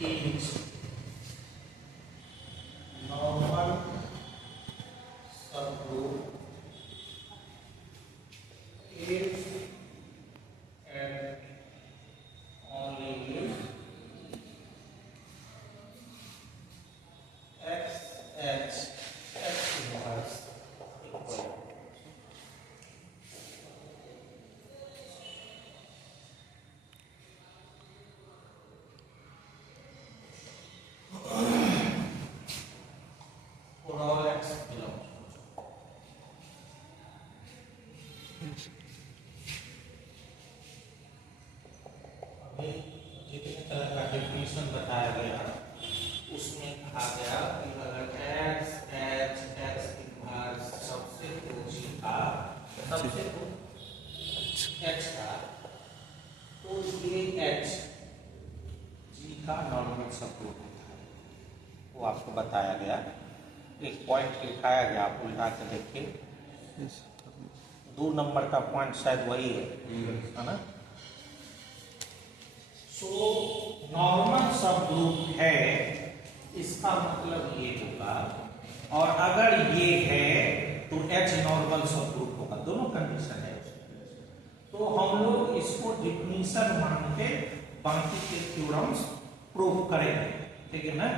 is normal subgroup if and only if x inverse equal for all x belongs to। अभी जितने तरह का definition बताया गया उसमें कहा गया कि अगर x इनवर्स सबसे तो g का सबसे तो x का तो ये h g का नॉर्मल सबग्रुप है वो आपको बताया गया। एक पॉइंट लिखाया गया, आप उल्टा के देखिए 2 नंबर का पॉइंट शायद वही है ना। सो नॉर्मल सबग्रुप है इसका मतलब ये होगा, और अगर ये है तो H नॉर्मल सबग्रुप होगा, दोनों कंडीशन है उसमें। तो हम लोग इसको डिफिनीशन मान के बाकी के थ्योरम्स प्रूव करेंगे, ठीक है ना।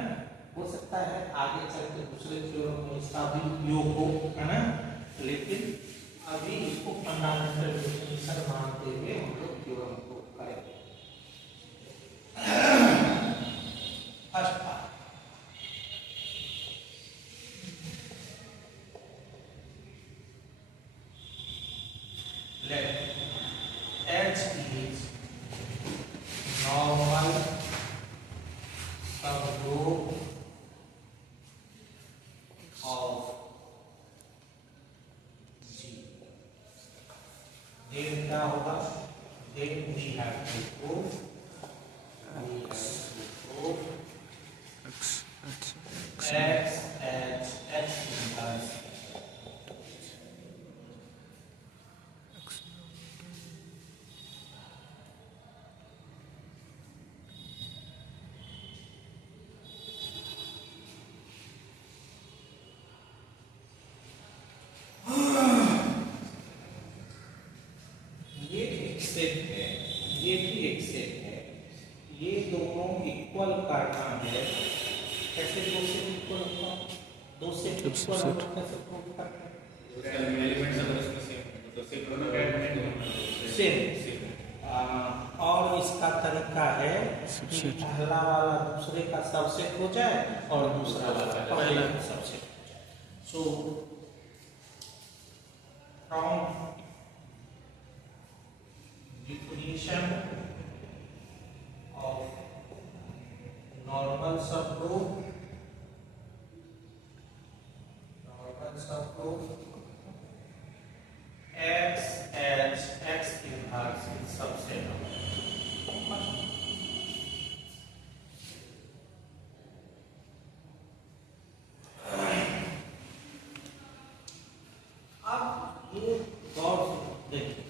हो सकता है आगे चल के दूसरे थ्योरम में इसका भी उपयोग हो, है ना, लेकिन अभी इसको फंडामेंटल डेफिनेशन मानते हुए हम लोग थ्योरम प्रूव करेंगे। First part, let H is normal subgroup of G, then क्या होगा, then we have to prove x inverse ये एक सेट है, ये भी एक सेट है, ये दोनों इक्वल करना है। कैसे दो सेट इक्वल होगा, दो सेट इक्वल होगा कैसे प्रूव करना है, एलिमेंट्स अगर उसमें सेम तो सेट दोनों का एलिमेंट सेम। और इसका तरीका है कि पहला वाला दूसरे का सबसेट हो जाए और दूसरा वाला पहले का सबसेट हो जाए। So from definition of normal subgroup x inverse is subset of अब ये गौर से देखिए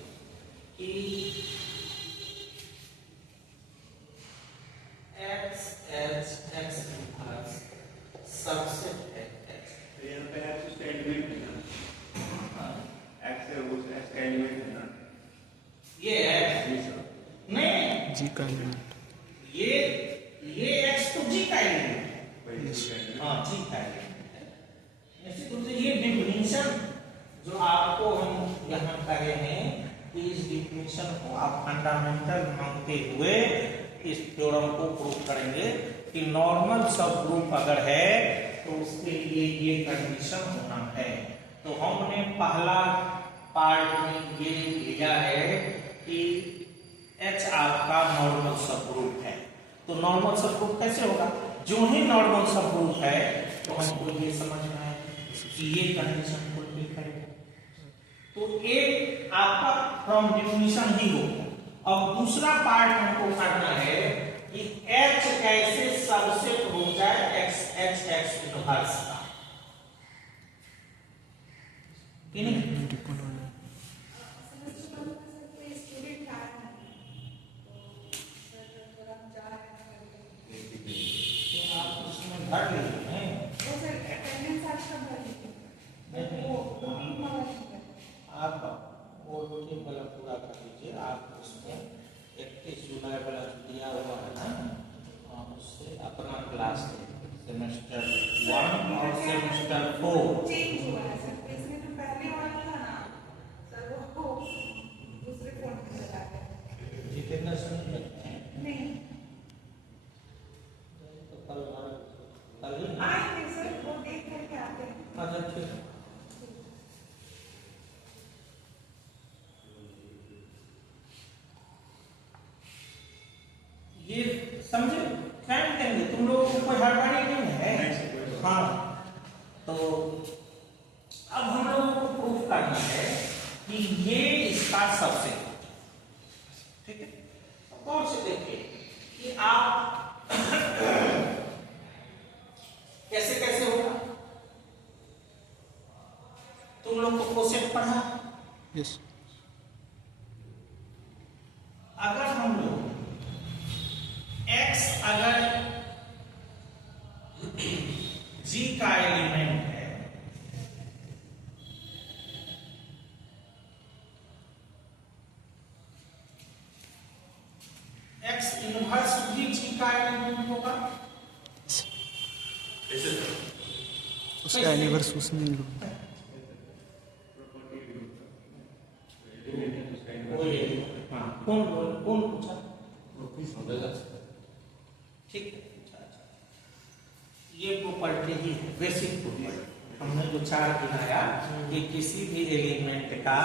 कि x inverse सबसेट है x, तो यहाँ पे x उसका एलिमेंट है ना, x है वो x का एलिमेंट है ना, ये x नहीं G का एलिमेंट, ये x तो G का एलिमेंट है, हाँ G का एलिमेंट है। निश्चित रूप से ये डिफिनीशन जो आपको हम यहाँ कहे हैं, इस डिफिनीशन को आप फंडामेंटल मानते हुए इस थ्योरम को प्रूव करेंगे कि नॉर्मल सबग्रुप अगर है तो उसके लिए ये कंडीशन होना है। तो हमने पहला पार्ट में ये लिया है कि H आपका नॉर्मल सबग्रुप है। तो नॉर्मल सबग्रुप कैसे होगा, जो ही नॉर्मल सबग्रुप है तो हमको ये समझ में आए कि ये कंडीशन फुलफिल करेगा। तो एक आपका फ्रॉम डिफिनीशन ही होगा। अब दूसरा पार्ट हमको करना है कि H कैसे सबसेट हो जाए x इनवर्स का, कि नहीं? भर लिए हैं। वो सर अटेंडेंस आज का भर लीजिए। नहीं, वो रूटीन वाला नहीं है। आप वो रूटीन वाला पूरा कर लीजिए। आप उसमें 31 जुलाई वाला जो दिया हुआ है ना, उससे अपना क्लास सेमेस्टर 1 और सेमेस्टर 4 चेंज हुआ है सर, तो इसमें जो पहले वाला था ना सर, वो दूसरे फोन पे चला गया। जितेंद्र सुन लगते हैं नहीं तो कल ही ना। आएंगे सर, वो देख करके आते हैं। अच्छा ठीक है। ये समझे, टाइम देंगे तुम लोगों को, कोई हड़बड़ी नहीं है। हाँ, तो अब हम लोगों को प्रूफ करना है कि ये इसका सबसेट, ठीक है। कौन से देखिए कि आप कैसे कैसे होगा। तुम लोग को कोसेट पढ़ा। यस अगर हम लोग x अगर g का एलिमेंट है, x इनवर्स भी g का एलिमेंट होगा। उसका एनिवर्स उसमें include है। हाँ, कौन पूछा? ठीक है, अच्छा। ये प्रॉपर्टी ही है, बेसिक प्रॉपर्टी। हमने जो चार गिनाया कि किसी भी एलिमेंट का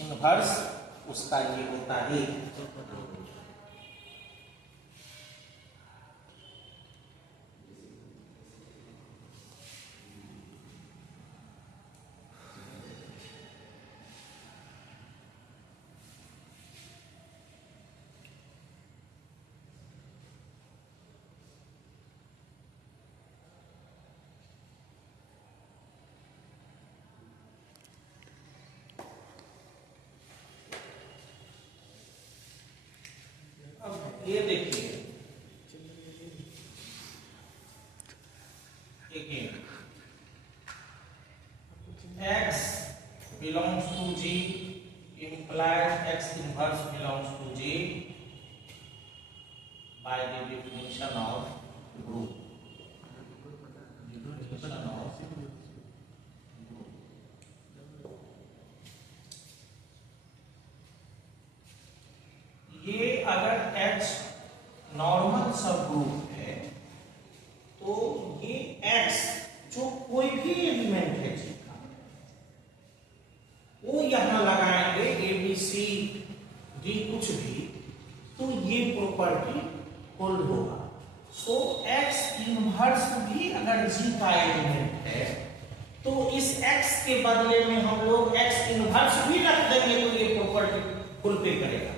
इनवर्स उसका ये होता है। अब ये देखिए again, x belongs to G implies x inverse belongs to G by the definition of group. Definition of group. ये अगर H नॉर्मल सब ग्रुप है तो ये X जो कोई भी एलिमेंट है G का, वो यहां लगाएंगे A B C D कुछ भी, तो ये प्रॉपर्टी होल्ड होगा। सो X इनवर्स भी अगर G का एलिमेंट है तो इस X के बदले में हम लोग X इनवर्स भी रख देंगे तो ये प्रॉपर्टी फुलफिल करेगा।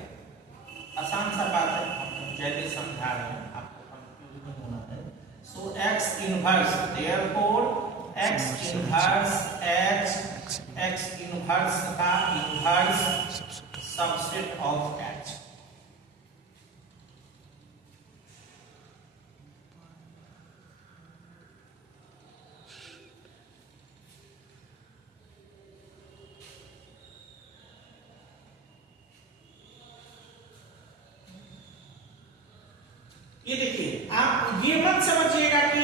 आसान सा बात है, जैसे समझा रहे हैं, आपको कंफ्यूज नहीं होना है। सो x inverse, therefore x inverse x inverse का इनवर्स सबसेट ऑफ h। ये देखिए, आप ये मत समझिएगा कि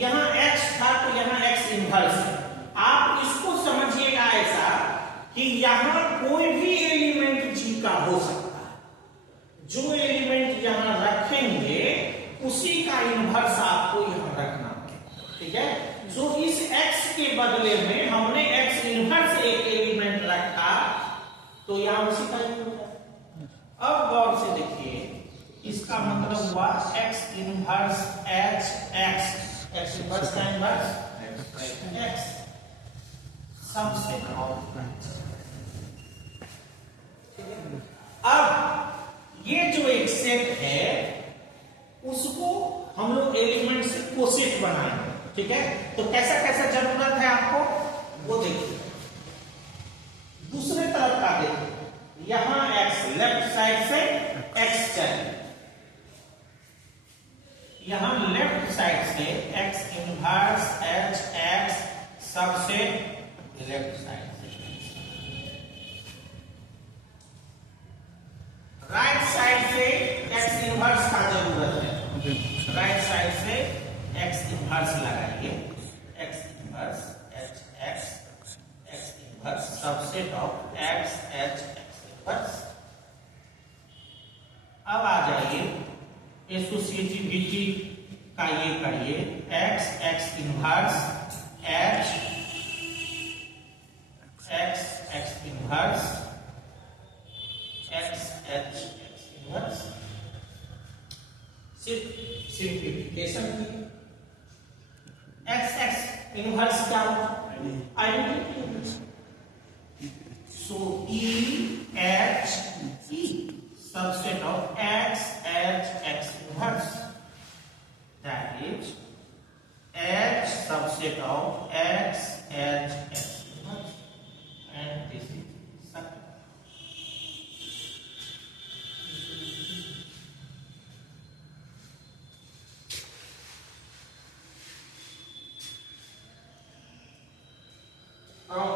यहाँ x था तो यहाँ x इनवर्स है। आप इसको समझिएगा ऐसा कि यहाँ कोई भी एलिमेंट G का हो सकता है। जो एलिमेंट यहाँ रखेंगे उसी का इनवर्स आपको यहाँ रखना है, ठीक है। जो इस x के बदले में हमने x इनवर्स एक एलिमेंट रखा तो यहाँ उसी का इनवर्स। अब गौर से देखिए, इसका मतलब हुआ x inverse h x inverse का inverse x subset of h। अब ये जो एक सेट है उसको हम लोग एलिमेंट से कोसेट बनाएंगे, ठीक है। तो कैसा कैसा जरूरत है आपको वो देखिए। दूसरे तरफ का देखिए, यहां x लेफ्ट साइड से x चाहिए, यहाँ लेफ्ट साइड से x inverse h x subset left side से, राइट साइड से x इनवर्स का जरूरत है, राइट साइड से x इनवर्स लगाइए, x inverse h x inverse subset of x h x inverse. अब आ जाइए एसोसिएटिविटी का ये करिए, x x inverse h x inverse x h x inverse. सिर्फ सिंप्लीफिकेशन की, x इनवर्स क्या होगा, identity, so e h e subset of x h x inverse, that is h subset of x h x inverse, and this is subset. From